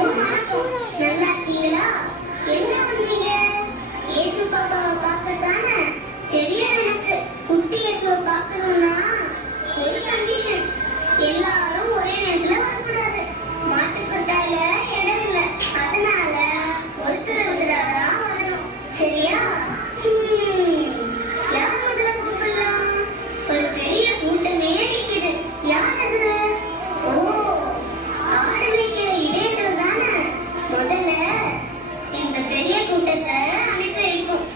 வணக்கம். நல்லா இருக்கீங்களா? எங்க வந்தீங்க? இயேசு பாப்பாவை பார்க்கத்தானே? தெரியும் எனக்கு. குட்டி இயேசுவை பார்க்கணும்னா ஒரு கண்டிஷன். எல்லாரும் ஒரே நேரத்துல வரக்கூடாது. மாட்டுக்கொட்டாயில இடம் இல்லை. அதனால ஒருத்தர் ஒருத்தராதான் வரணும். சரியா? யார் முதல்ல கூப்பிடலாம்? ஒரு பெரிய கூட்டமே நிக்குது. யார் அது? ஓ, ஆடு மேய்க்கிற இடையர்கள் தானே. முதல்ல இந்த பெரிய கூட்டத்தை அனுப்பி வைப்போம்.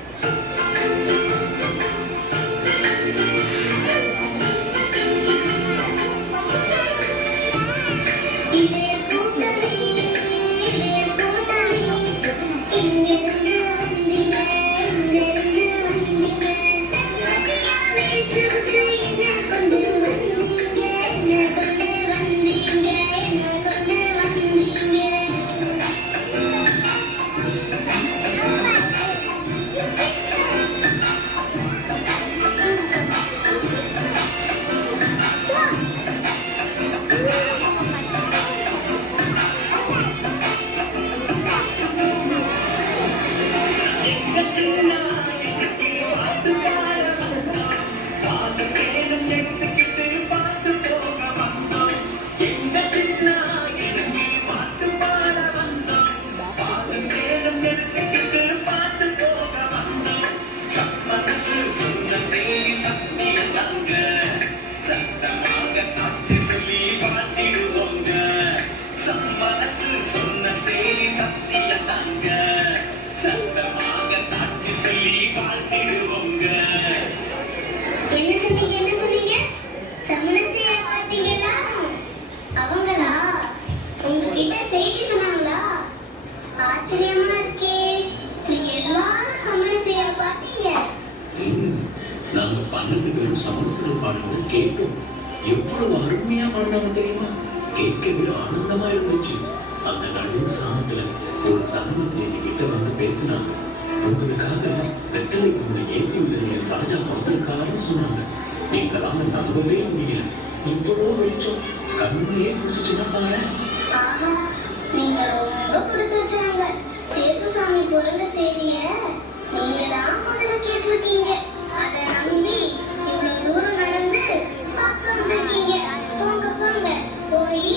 நாங்க 12 பேரும் சமணத்தில் பாடும்போது கேட்டோம். எவ்வளவு அருமையா பாடினாங்க தெரியுமா? கேட்கவே ஆனந்தமா இருந்துச்சு. அந்த நடுவு சாமத்துல ஒரு சமண செய்தி கிட்ட வந்து பேசினாங்க. உங்களுக்காக வெத்தலை கொண்ட ஏசியுடைய ராஜா வந்திருக்காருன்னு சொன்னாங்க. எங்களால நம்பவே முடியல. இவ்வளோ வெளிச்சம் கண்ணையே குடிச்சுன்னா பாரு. நீங்க ரொம்ப கொடுத்து வச்சாங்க. சேசுசாமி பொழுது செய்திய நீங்க தான் முதல்ல கேட்டிருக்கீங்க. அதை நம்பி இவ்வளவு தூரம் நடந்து பார்க்க வந்திருக்கீங்க. போங்க போங்க, போய்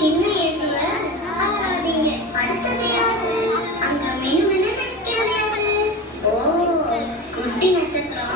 சின்ன இயேசுவை ஆராதிங்க. அடுத்தது யாரு? அங்க மெனு மெனு நினைக்கிறது யாரு? ஓ, குட்டி நட்சத்திரம்.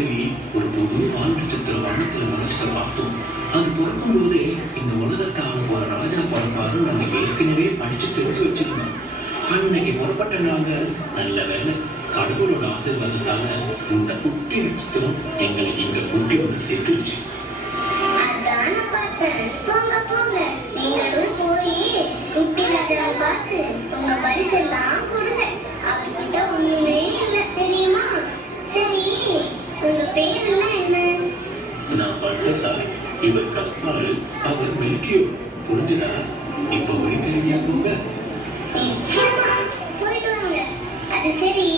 ராத்திரி ஒரு புது வால் நட்சத்திர வண்ணத்துல மனசுல பார்த்தோம். அது பிறக்கும் போதே இந்த உலகத்தை ஆள போற ராஜா பிறப்பாரு நாங்க ஏற்கனவே படிச்சு தெரிஞ்சு வச்சிருந்தோம். அன்னைக்கு புறப்பட்ட நாங்க நல்ல வேலை கடவுளோட ஆசீர்வாதத்தால இந்த குட்டி நட்சத்திரம் எங்களை இங்க கூட்டி வந்து சேர்த்துருச்சு. அதான பார்த்தேன். போங்க போங்க, நீங்களும் போய் குட்டி ராஜாவை பார்த்து உங்க பரிசெல்லாம் கொடுங்க. அவர்கிட்ட ஒண்ணுமே இல்லை தெரியுமா? சரி, உங்க பேரெல்லாம் என்ன? நான் பட்டசாலை, இவர் கஸ்மால், அவர் மெல்கியோ. புரிஞ்சுதா? இப்ப ஒரு தெரியா போங்க. நிச்சயமா போயிட்டு வாங்க. அது சரி,